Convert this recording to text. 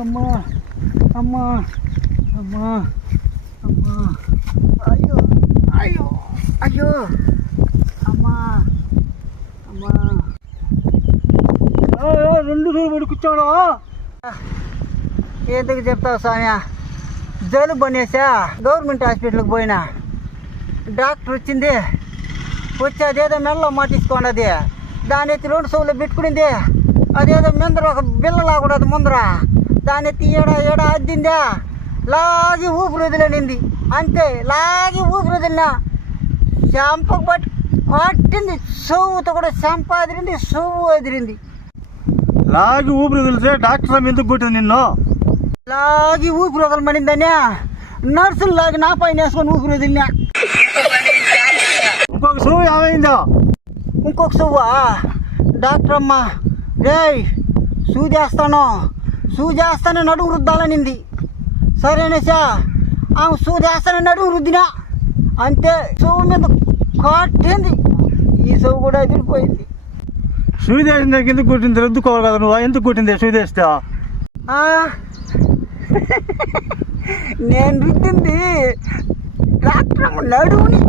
అమ్మా అమ్మా అమ్మా అమ్మా అయ్యో అయ్యో అయ్యో అమ్మా అమ్మా రెండు రోజులు పడి కూర్చోడు. ఎందుకు చెప్తావు స్వామి? జలుబు అనేసా గవర్నమెంట్ హాస్పిటల్కి పోయినా. డాక్టర్ వచ్చింది, వచ్చి అదేదో మెల్ల మాటించుకోండి. దాని ఎత్తి 2 చెవులు పెట్టుకునింది. అదేదో ముందర ఒక బిల్ల లాగూడదు ముందర. దాని ఎత్తి ఏడ అద్దిందా, లాగి ఊపిరి వదిలేనింది. అంతే, లాగి ఊపిరి వదిలినా చెంపకు పట్టింది. చెవుతో కూడా చెంప అదిరింది, చెవు అదిరింది. లాగి ఊపిరి వదిలితే డాక్టర్ ఎందుకు కొట్టింది నిన్ను? లాగి ఊపిరి వదలమనిందనే నర్సులు లాగి నా పైన వేసుకొని ఊపిరి వదిలినా. ఇంకొక చెవు ఏమైందో? ఇంకొక చెవ్వా? డాక్టర్ అమ్మ రేయ్ సూదేస్తాను నడుము రుద్దాలనింది. సరేనేసా ఆమె సూదేస్తాను నడుము రుద్దినా. అంతే, చెవు మీద కొట్టింది. ఈ చెవు కూడా ఎదిరిపోయింది. సూదేసిన దానికి ఎందుకు కొట్టింది? రుద్దుకోవాలి కదా నువ్వు. ఎందుకు కొట్టింది సూదేస్తా? నేను రుద్దింది డాక్టర్ అమ్మ నడుముని.